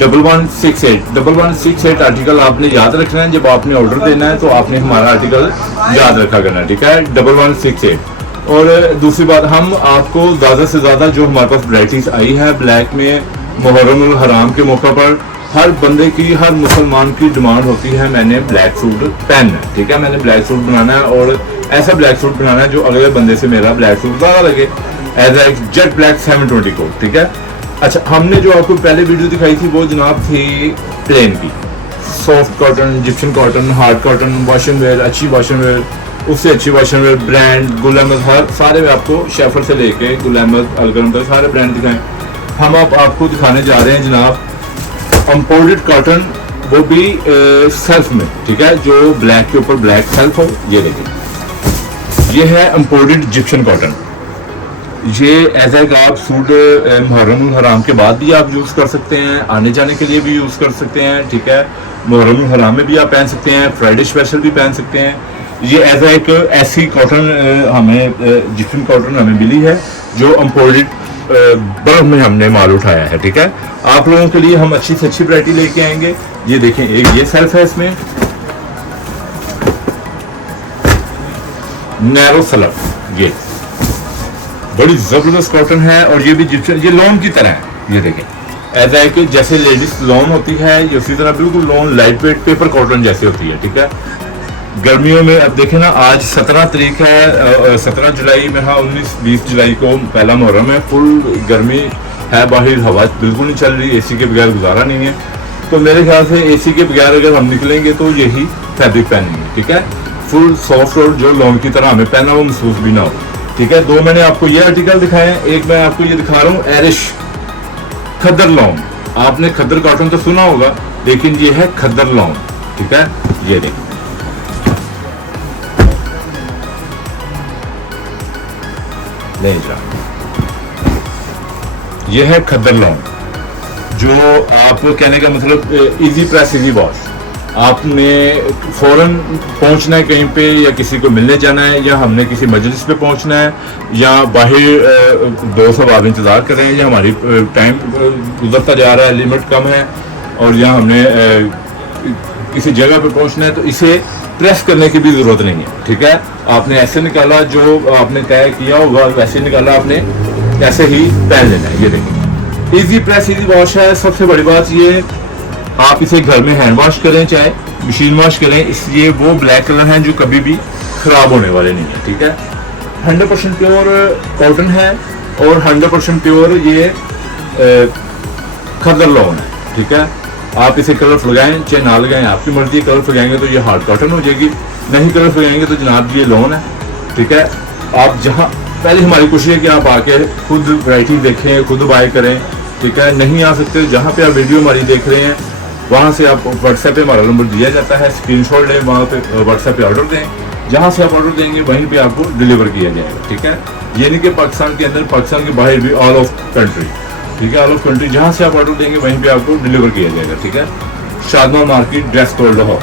1168 article आपने याद रखना है। जब आपने ऑर्डर देना है तो आपने हमारा आर्टिकल याद रखा करना है, ठीक है, 1168। और दूसरी बात, हम आपको ज़्यादा से ज़्यादा जो हमारे पास वैराइटीज़ आई है ब्लैक में, मुहर्रम उल हराम के मौके पर हर बंदे की, हर मुसलमान की डिमांड होती है मैंने ब्लैक सूट पहनना है, ठीक है, मैंने ब्लैक सूट बनाना है और ऐसा ब्लैक सूट बनाना है जो अगले बंदे से मेरा ब्लैक सूट ज़्यादा लगे, एज ए जेट ब्लैक 720 को, ठीक है। अच्छा, हमने जो आपको पहले वीडियो दिखाई थी वो जनाब थी प्लेन की, soft cotton, Egyptian cotton, hard cotton, wash n wear, अच्छी वाशन वेयर, उससे अच्छी wash n where brand Gul Ahmed, हर सारे में आपको शेफर से लेके गुल अहमद, अलगरम तक सारे ब्रांड दिखाएं। हम आपको दिखाने जा रहे हैं जनाब इम्पोर्टेड कॉटन, वो भी सेल्फ में, ठीक है, जो ब्लैक के ऊपर ब्लैक सेल्फ हो। ये देखिए, ये है इम्पोर्टेड इजिप्शियन कॉटन। ये एज ए आप सूट मुहर्रम उल हराम के बाद भी आप यूज़ कर सकते हैं, आने जाने के लिए भी यूज़ कर सकते हैं, ठीक है, मुहर्रम उल हराम में भी आप पहन सकते हैं, फ्राइडे स्पेशल भी पहन सकते हैं। ये एज एक ऐसी कॉटन हमें इजिप्शियन कॉटन हमें मिली है जो इम्पोर्टेड बर्फ में हमने माल उठाया है, ठीक है। आप लोगों के लिए हम अच्छी से अच्छी वैरायटी लेके आएंगे। ये देखें, एक ये सेल्फ है, इसमें नैरो सलफ, ये बड़ी जबरदस्त कॉटन है और ये भी ये लॉन की तरह है। ये देखें, ऐसा है कि जैसे लेडीज लॉन होती है ये उसी तरह बिल्कुल lawn light weight paper cotton जैसे होती है, ठीक है। गर्मियों में अब देखें ना, आज 17 तारीख है, 17 जुलाई में, हाँ 19-20 जुलाई को पहला मुहर्रम है, फुल गर्मी है, बाहर हवा बिल्कुल नहीं चल रही, एसी के बगैर गुजारा नहीं है। तो मेरे ख्याल से एसी के बगैर अगर हम निकलेंगे तो यही फैब्रिक पहनेंगे, ठीक है, फुल सॉफ्ट और जो लॉन की तरह हमें पहना वो महसूस भी ना हो, ठीक है। दो मैंने आपको ये आर्टिकल दिखाए हैं, एक मैं आपको ये दिखा रहा हूँ एरिश खद्दर लॉन। आपने खद्दर कॉटन तो सुना होगा, लेकिन ये है खद्दर लॉन, ठीक है। ये देखिए, नहीं जा, ये है खद्दर लॉन, जो आपको कहने का मतलब इजी प्रेस इजी वॉश। आपने फौरन पहुंचना है कहीं पे, या किसी को मिलने जाना है, या हमने किसी मजलिस पे पहुंचना है, या बाहर 200 बार इंतज़ार कर रहे हैं, या हमारी टाइम गुजरता जा रहा है, लिमिट कम है, और या हमने किसी जगह पे पहुंचना है, तो इसे प्रेस करने की भी ज़रूरत नहीं है, ठीक है। आपने ऐसे निकाला, जो आपने तय किया होगा वैसे निकाला, आपने ऐसे ही पहन लेना है। ये देखिए, इजी प्रेस इजी वॉश है। सबसे बड़ी बात ये, आप इसे घर में हैंड वॉश करें चाहे मशीन वॉश करें, इसलिए वो ब्लैक कलर हैं जो कभी भी ख़राब होने वाले नहीं है, ठीक है। 100% प्योर कॉटन है और 100% प्योर ये खद्दर लॉन है, ठीक है। आप इसे कलर लगाएं चाहे ना लगाएं, आपकी मर्जी। कलर लगाएंगे तो ये हार्ड कॉटन हो जाएगी, नहीं कलर लगाएंगे तो जनाब ये लॉन है, ठीक है। आप जहाँ, पहले हमारी कोशिश है कि आप आके खुद वैरायटी देखें, खुद बाय करें, ठीक है। नहीं आ सकते, जहाँ पे आप वीडियो हमारी देख रहे हैं वहाँ से आप व्हाट्सएप पे हमारा नंबर दिया जाता है, स्क्रीनशॉट लें, वहाँ पे व्हाट्सएप पे ऑर्डर दें, जहाँ से आप ऑर्डर देंगे वहीं पे आपको डिलीवर किया जाएगा, ठीक है। ये नहीं कि पाकिस्तान के अंदर, पाकिस्तान के बाहर भी, ऑल ऑफ कंट्री, ठीक है, ऑल ऑफ कंट्री जहाँ से आप ऑर्डर देंगे वहीं पे आपको डिलीवर किया जाएगा, ठीक है। Shadma market, dress code Lahore.